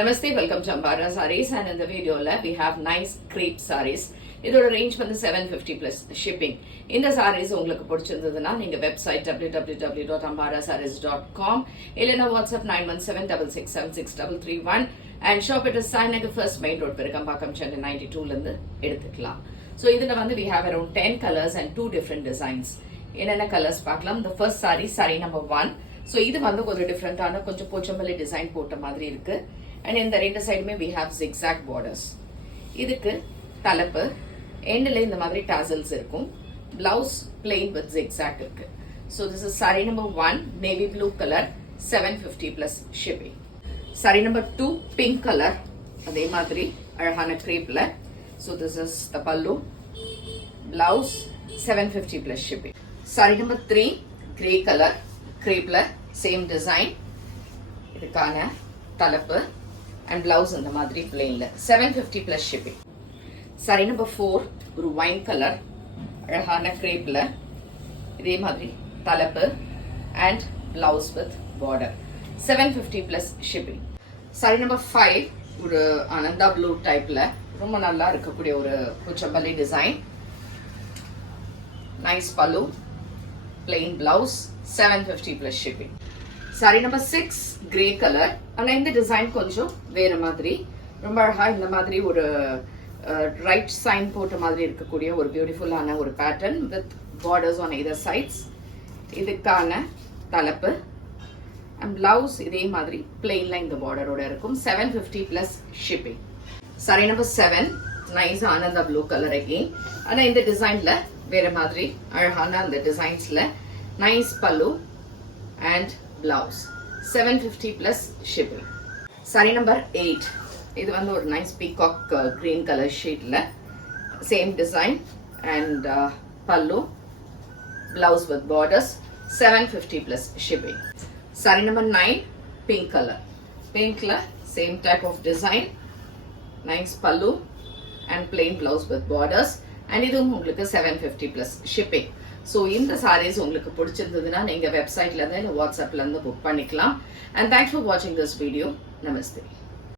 Namaste, welcome to Ambara Sarees, and in the video we have nice crepe sarees. இதோட range வந்து 750 plus shipping. இந்த sarees உங்களுக்கு பிடிச்சிருந்ததுன்னா நீங்க வெப்சைட் www.ambarasarees.com இல்லனா WhatsApp 9176676331 and shop at Sainagar First Main Road Perukkambakkam Chennai 92 ல இருந்து எடுத்துக்கலாம். So இதுல வந்து we have around 10 colors and 2 different designs. என்னென்ன கலர்ஸ் பார்க்கலாம். The first saree number 1. So இது வந்து கொஞ்சம் டிஃபரெண்டான கொஞ்சம் போச்சம்பள்ளி டிசைன் போட்ட மாதிரி இருக்கு. And in the ரெண்டு சைடுமே we have zigzag borders. இதுக்கு தலைப்பு எண்ட்ல இந்த மாதிரி tassels இருக்கும். Blouse plain with zigzag இருக்கு. So this is saree number 1, navy blue color, 750 plus shipping. Saree number 2, pink color, அதே மாதிரி அழகான crepeல. So this is the pallu. Blouse 750 plus shipping. Saree number 3, grey color, crepeல, same design. இதுக்கான தலைப்பு and blouse இந்த மாதிரி plainல 750 plus shipping. Saree number 4, ஒரு wine color, அழகான crepeல, இதே மாதிரி தலைப்பு and blouse with border 750 plus shipping. Saree number 5, ஒரு ananda blue typeல ரொம்ப நல்லா இருக்கக்கூடிய ஒரு Pochampalli design. Nice pallu, plain blouse 750 plus shipping. Saree number 6, grey color. ஆனா இந்த டிசைன் கொஞ்சம் வேற மாதிரி ரொம்ப அழகா இந்த மாதிரி ஒரு ரைட் சைன் போட்ட மாதிரி இருக்கக்கூடிய ஒரு பியூட்டிஃபுல்லான ஒரு pattern with borders on either sides. இதுக்கான தலைப்பு and blouse இதே மாதிரி plainல இந்த பார்டரோட இருக்கும் 750 plus shipping. Saree number 7, nice ananda blue color again. ஆனா இந்த டிசைன்ல வேற மாதிரி அழகான அந்த டிசைன்ஸ்ல nice pallu and blouse 750 plus shipping. Saree number 8, இது வந்து ஒரு nice peacock green color shade-ல same design and pallu, blouse with borders 750 plus shipping. Saree number 9, pink color, pinkல same type of design, nice pallu and plain blouse with borders and இதுவும் உங்களுக்கு 750 plus shipping. So இந்த sarees உங்களுக்கு பிடிச்சிருந்ததுன்னா நீங்க வெப்சைட்ல இருந்து இல்ல வாட்ஸ்அப்ல இருந்து புக் பண்ணிக்கலாம். And thanks for watching this video. Namaste.